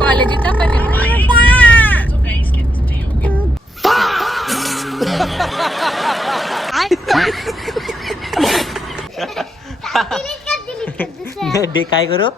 College इथं पण आहे. काय करू?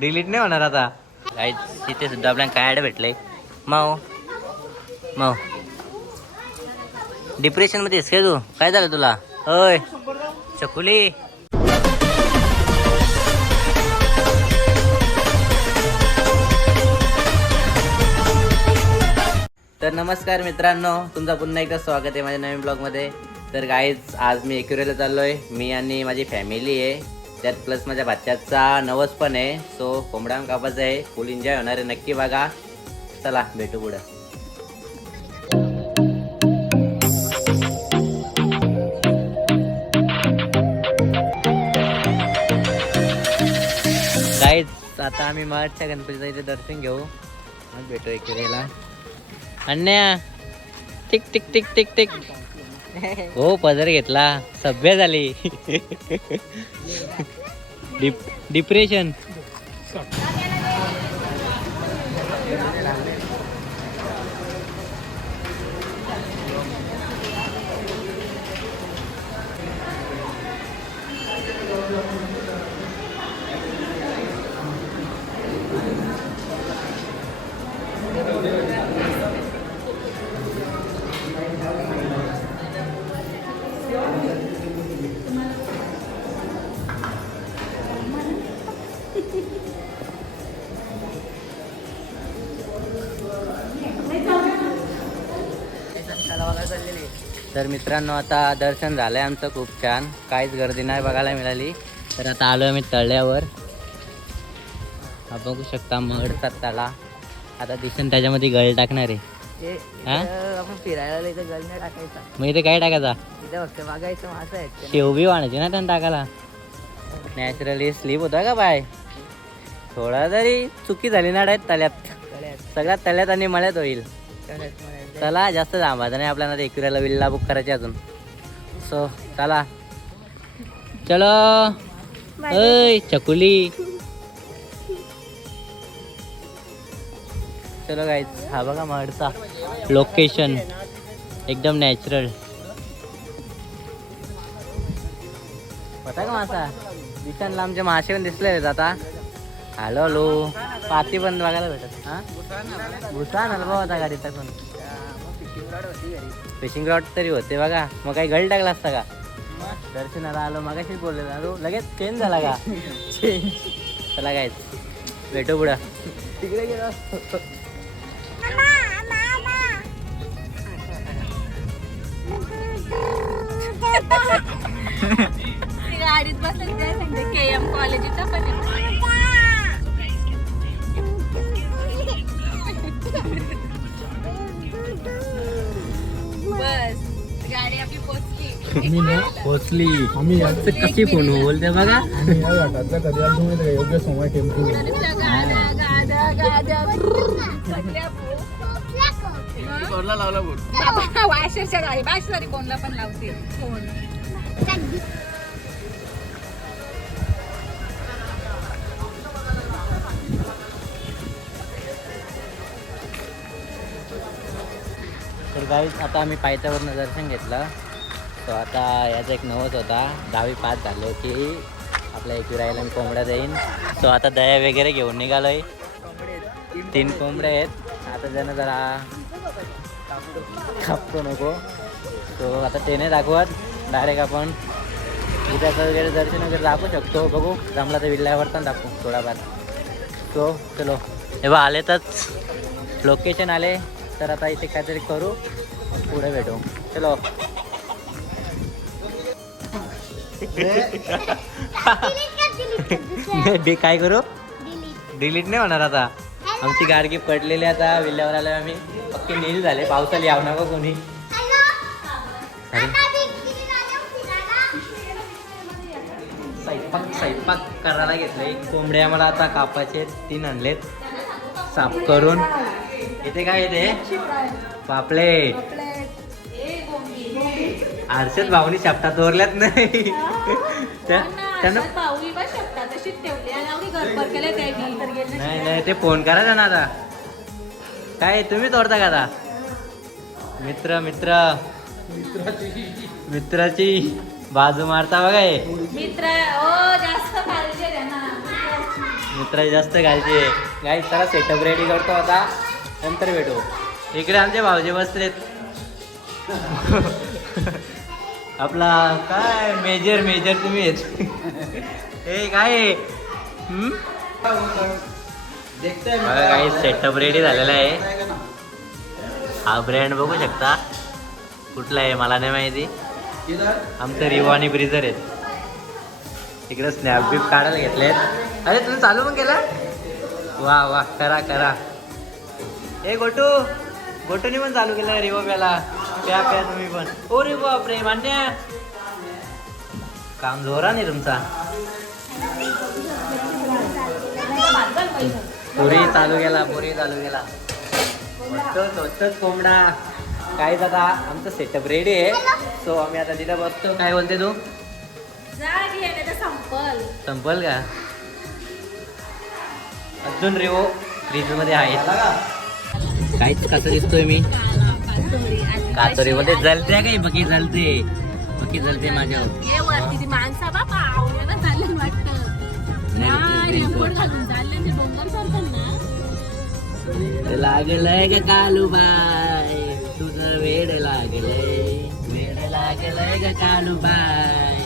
डिलीट नाही होणार आता. काय तिथे सुद्धा आपल्याला काय ऍड भेटलंय. माऊ माऊ डिप्रेशन मध्ये आहेस काय तू? काय झालं तुला? ओय चकुली. तर नमस्कार मित्रांनो, तुमचं पुन्हा एकदा स्वागत आहे माझ्या नवीन ब्लॉगमध्ये. तर गाईज आज मी एकुरेला चाललो आहे. मी आणि माझी फॅमिली आहे, त्यात प्लस माझ्या भाच्याचा नवस पण आहे. सो कोंबडा कापायचा आहे, फुल एन्जॉय होणार आहे, नक्की बघा. चला भेटू पुढं. गाईज आता आम्ही मार्चच्या गणपतीचं इथे दर्शन घेऊ, मग भेटू एकुरेला. अन्या टिक टिक टिक टिक टिक. हो पदर घेतला, सभ्य झाली. डिप्रेशन. तर मित्रांनो आता दर्शन झालंय आमचं खूप छान, काहीच गर्दी नाही बघायला मिळाली. तर आता आलो आम्ही तळ्यावर. हा बघू शकता मडचा तळा. आता दिसून त्याच्यामध्ये गळ टाकणार आहे. आपण फिरायला इथं गल नाही टाकायचा, मग इथे काय टाकायचा? इथं फक्त बघायचं मासा आहे. शेवबी वाढायची ना त्यांना टाकायला. नॅचरली स्लीप होता का बाय? थोडा तरी चुकी झाली ना डायरेक्ट तळ्यात. सगळ्यात तळ्यात आणि मळ्यात होईल. चला जास्त थांबायचं नाही आपल्याला, एकुरेला विल्ला बुक करायची अजून. सो चला चलो. ऐ चकुली चलो गाईज. हा बघा महडचा लोकेशन, एकदम नॅचरल. होता का मासा? दिसायला आमचे मासे पण दिसले आता. Hello hello. पाती पण बघायला भेटत. हा भुसा ना बाबा होता गाडीत टाकून. फिशिंग रॉड तरी होते बघा. मग काही गळ टाकला असता का? दर्शनाला आलो मगाशीच बोलले, लगेच चेंज झाला का? चला गाईज भेटू पुढं. तिकडे गेलो. गाडीत बसले KM कॉलेज इथं पण आहे. बस गाडी आपली पोचली. आम्ही कशी फोन बोलते बघा. योग्य समय टेम्पो कोणला लावला बोल. वायशरच्या गाडी बाशरी कोणला पण लावते फोन. तर गाईज आता आम्ही पायथ्यावरनं दर्शन घेतलं. तो आता याचा एक नवस होता, 10वी पास झालो की आपल्या एकुरायला मी कोंबड्या देईन. सो आता दया वगैरे घेऊन निघालोय. 3 कोंबड्या आहेत. आता ज्यानं जरा कापतो नको. तो आता ते नाही दाखवत, डायरेक्ट आपण उद्याचं वगैरे दर्शन वगैरे दाखवू शकतो. बघू जमला तर विल्ल्यावर पण दाखवू थोडाफार. सो चलो हे बा आलेतच लोकेशन आले. तर आता इथे काहीतरी करू, पुढे भेटू. चलो. काय करू? डिलीट नाही होणार आता. आमची गाडगी पडलेली आता विल्ल्यावर आलोय आम्ही. पक्के नील झाले, पावसाला यावं नका कोणी. स्वयंपाक करायला घेतलंय. कोंबड्या मला आता कापाचे 3 आणलेत साफ करून. इथे काय येते? पापलेट. आरशात भावनी शापटा तोरल्यात नाही. त्यांना बरोबर केले ते नंतर गेले नाही नाही ते फोन करा ना आता. काय तुम्ही तोडता का आता? मित्र मित्र मित्राची बाजू मारता बघा हे. मित्र ओ जास्त पाहिजे त्यांना मित्राची जास्त घालची गाईस. चला सेटअप रेडी करतो आता, नंतर भेटू. इकडे आमचे भाऊजी बसलेत. आपला काय मेजर मेजर तुम्ही आहेत. हे काय आहे? बघा काही सेटअप रेडी झालेला आहे. हा ब्रँड बघू शकता कुठला आहे मला नाही माहिती. आमचं रिवो आणि ब्रिझर आहेत. इकडे स्नॅप बिप काढायला घेतलेत. अरे तुम्ही चालू पण केला? वा वा करा करा. ए गोटू गोटूनी पण चालू केलं रिवो प्याला. प्या प्या तुम्ही पण. ओ रे बापरे मान्य काम जोरा नाही तुमचा. पुरी चालू केला पुरी चालू केला. स्वतःच कोंबडा. काय आता आमचं सेटअप रेडी आहे. सो आम्ही आता तिथे बसतो. काय बोलते तू? संपल का? अजून रिवो फ्रीज मध्ये आहे. काहीच कसं दिसतोय मी कातोरी मध्ये जलते काही बकी जलते बकी जलते माझ्या लागलंय का कालूबाई तुझं वेड लागलंय. वेड लागलंय का कालूबाई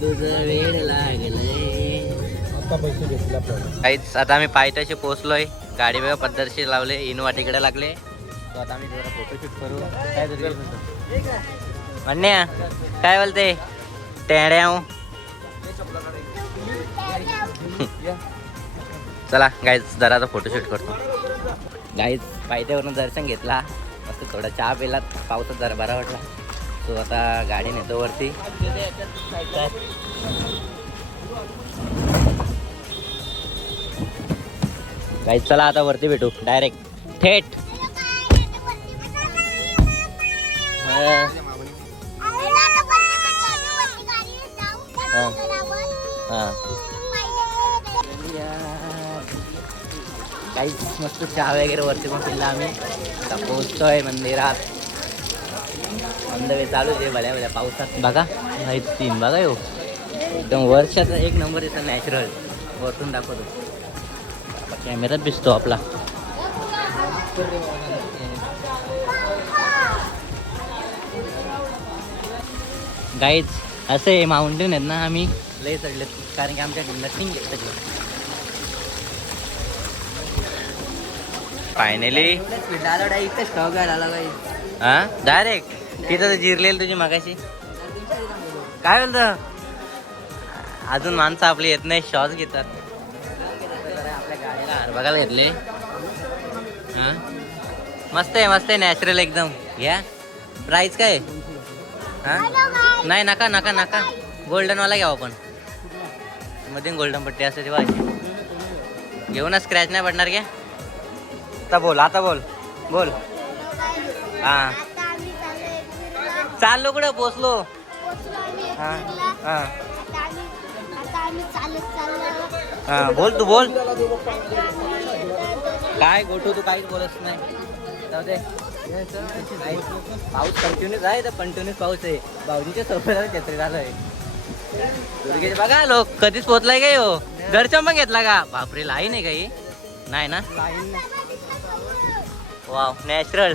तुझं वेड लागलंय. काहीच आता आम्ही पायथ्याशी पोहोचलोय. गाडी बघा पद्धतशीर लावले. इनवाटीकडे लागले. तो आता आम्ही जरा फोटोशूट करू. काय तुझं म्हणण्या काय बोलते टेड्याव. चला गाईज जरा आता फोटोशूट करतो. गाईज पायथ्यावरून दर्शन घेतला. मस्त थोडा चहा पिला. पावसात जरा बरा वाटला. तो आता गाडी नेतो वरती. गाईज चला आता वरती भेटू डायरेक्ट थेट. काहीच मस्त चहा वगैरे वरती पण पिल्ला आम्ही. आता पोहोचतोय मंदिरात. अंधवे चालू आहे भल्या भल्या पावसात. बघा माहीत तीन बघा येऊ एकदम वर्षाचा एक नंबर येतं नॅचरल. वरतून दाखवतो कॅमेरात दिसतो आपला. गाईज असे माउंटेन आहेत ना आम्ही लय चढलेत. कारण की आमच्याकडे नथिंग घेत सगळं. फायनली हा डायरेक्ट तिथं तर जिरलेली तुझी मागाशी. काय बोलत अजून माणसं आपली येत नाही. शॉर्ट्स घेतात. आपल्या गाडीला बघायला घेतले. हा मस्त आहे मस्त आहे नॅचरल एकदम. घ्या प्राईस काय? हा नाही नका नका नका. गोल्डनवाला घ्यावं आपण. मध्ये गोल्डन पट्टी असते तेव्हा अशी घेऊ ना. स्क्रॅच नाही पडणार घ्या. आता बोल आता बोल बोल. हा चाललो कुठं पोचलो. हा हा हा बोल तू बोल. काय गोटू तू काहीच बोलत नाही. जाऊ दे. पाऊस कंटिन्यूच आहे तर कंटिन्यूच पाऊस आहे. भाऊजीच्या सोबत छत्री झालं आहे. बघा लोक कधीच पोचलाय काय हो. दर्शन पण घेतला का? बापरे लाईन आहे काही नाही ना. Wow natural.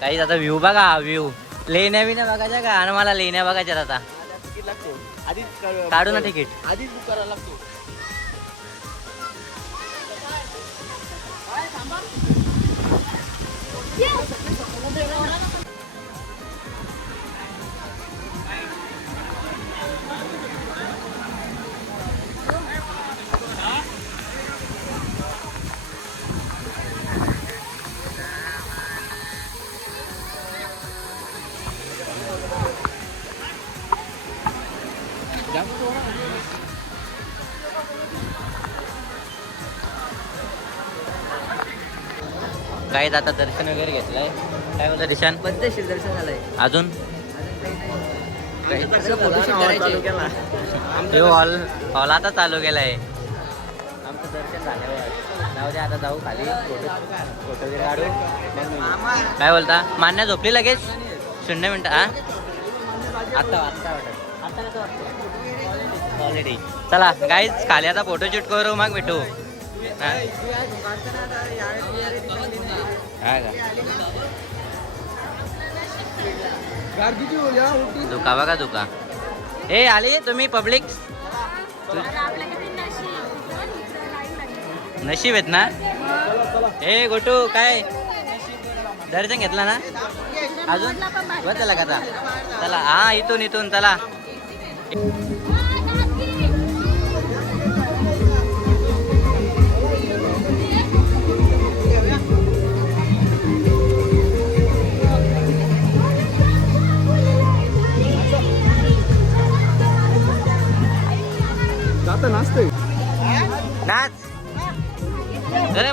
काही आता व्ह्यू बघा व्ह्यू. लेण्या बिण्या बघायच्या का? आणि मला लेण्या बघायच्या आता. काढू ना तिकीट आधीच बुक करायला लागतो. काय आता दर्शन वगैरे घेतलंय. काय बोलतो दिशान? पद्धतशीर दर्शन झालंय. अजून हॉल आता चालू केलाय. आमचं मस्त दर्शन झाल्यावर जाऊ दे आता जाऊ खाली फोटो वगैरे काढू मग निघू. काय बोलता मान्या झोपली लगेच 0 मिनिटं हा आता वाटत ऑलरेडी. चला गाईज खाली आता फोटोशूट करू मग भेटू. हा का धुका बघा धुका. ए आली तुम्ही पब्लिक नशीब आहेत ना. ए गोटू काय दर्शन घेतला ना अजून चला का आता चला हा इथून चला. जाता नाचते नाच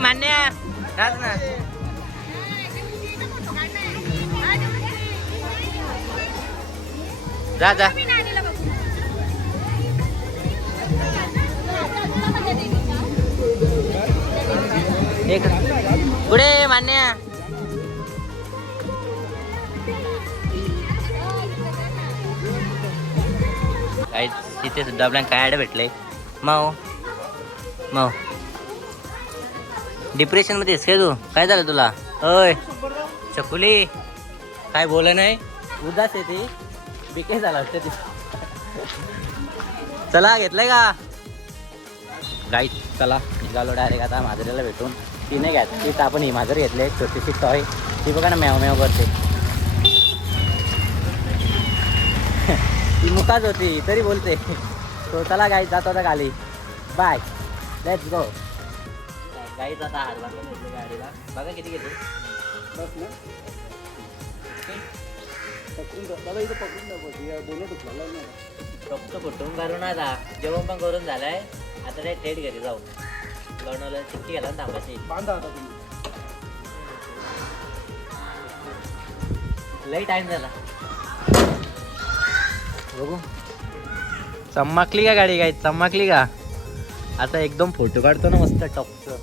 मान्य नाच ना. जा जा एक पुढे मान्य. काय तिथे सुद्धा आपल्याला काय ॲड भेटले माओ माओ. डिप्रेशन मध्ये आहेस काय तू. काय झालं तुला होय चकुली काय बोल नाही उदास आहे ती बिके झाला वाटतं ती. चला घेतलंय का गाईड. चला निघालो डायरेक्ट आता माजरीला भेटून. ती नाही घ्यात तीच आपण ही माजर घेतली छोटीशी टॉय. ती बघा ना म्याव म्याव करते. ती मुकाच होती तरी बोलते. तो चला गाईड जातो आता खाली. Bye let's go. गाईड आता हारला गाडीला बघा किती घेते. बस ना दादा इथं पकडून बोलत उचला ना. फक्त कुठून करून आता जेवण पण करून झालंय. आता ते थेट घरी जाऊ. लोणावळ्याला चिठ्ठी घ्यायला थांबायची. बांधा आता तुम्ही. लई टाइम झाला. बघू चमकली का गाडी. काय चमकली का. आता एकदम फोटो काढतो ना मस्त टॉपचं.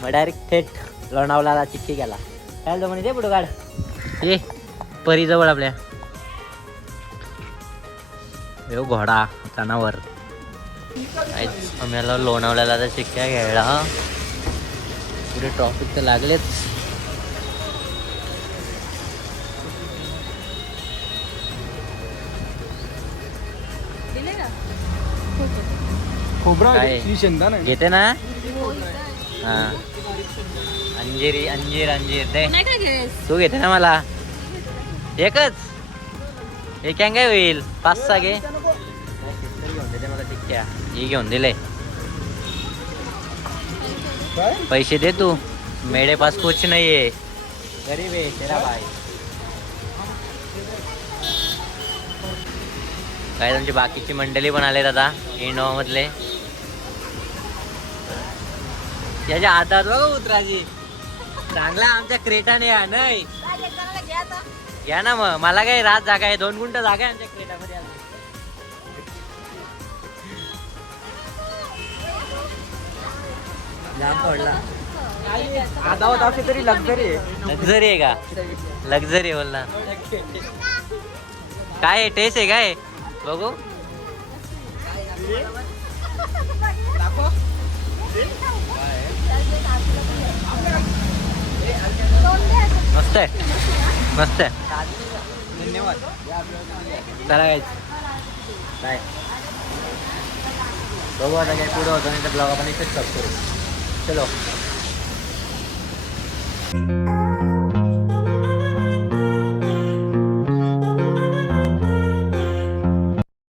मग डायरेक्ट थेट लोणावळ्याला चिठ्ठी गेला. काय म्हणे ते फोटो काढ. ये परीजवळ आपल्या येऊ घोडा कानावर. आम्ही आलो लोणावळ्याला आता चिठ्ठ्या घ्यायला. पुढे ट्रॉफिक तर लागलेच. खोबरा काय? ही शेंगदा नाही घेते ना हा अंजीर अंजीर अंजीर दे. तू घेते ना मला एकच एक काय होईल 5-6 घे. घेऊन देते मला चिठ्ठ्या. ही घेऊन दिले. काय पैसे दे तू. मेरे पास कुछ नहीं है गरीब है तेरा भाई. काय तुमची बाकीची मंडळी पण आले दादा इनोवा मधले. याच्या हातात बघा उतराजी चांगला आमच्या क्रेटाने या नाही. या ना मग मला काय रात जागा आहे 2 गुंठ जागा आहे आमच्या क्रेटामध्ये. लांब पडला. आता होत असे तरी लक्झरी आहे. लक्झरी आहे का. लक्झरी आहे बोलला. काय आहे टेस्ट आहे काय बघू. मस्त आहे मस्त आहे. धन्यवाद. चला काय बाय. बघू आता काय पुढं होतं नाही तर ब्लॉग आपण इथेच स्टॉप करू. चलो.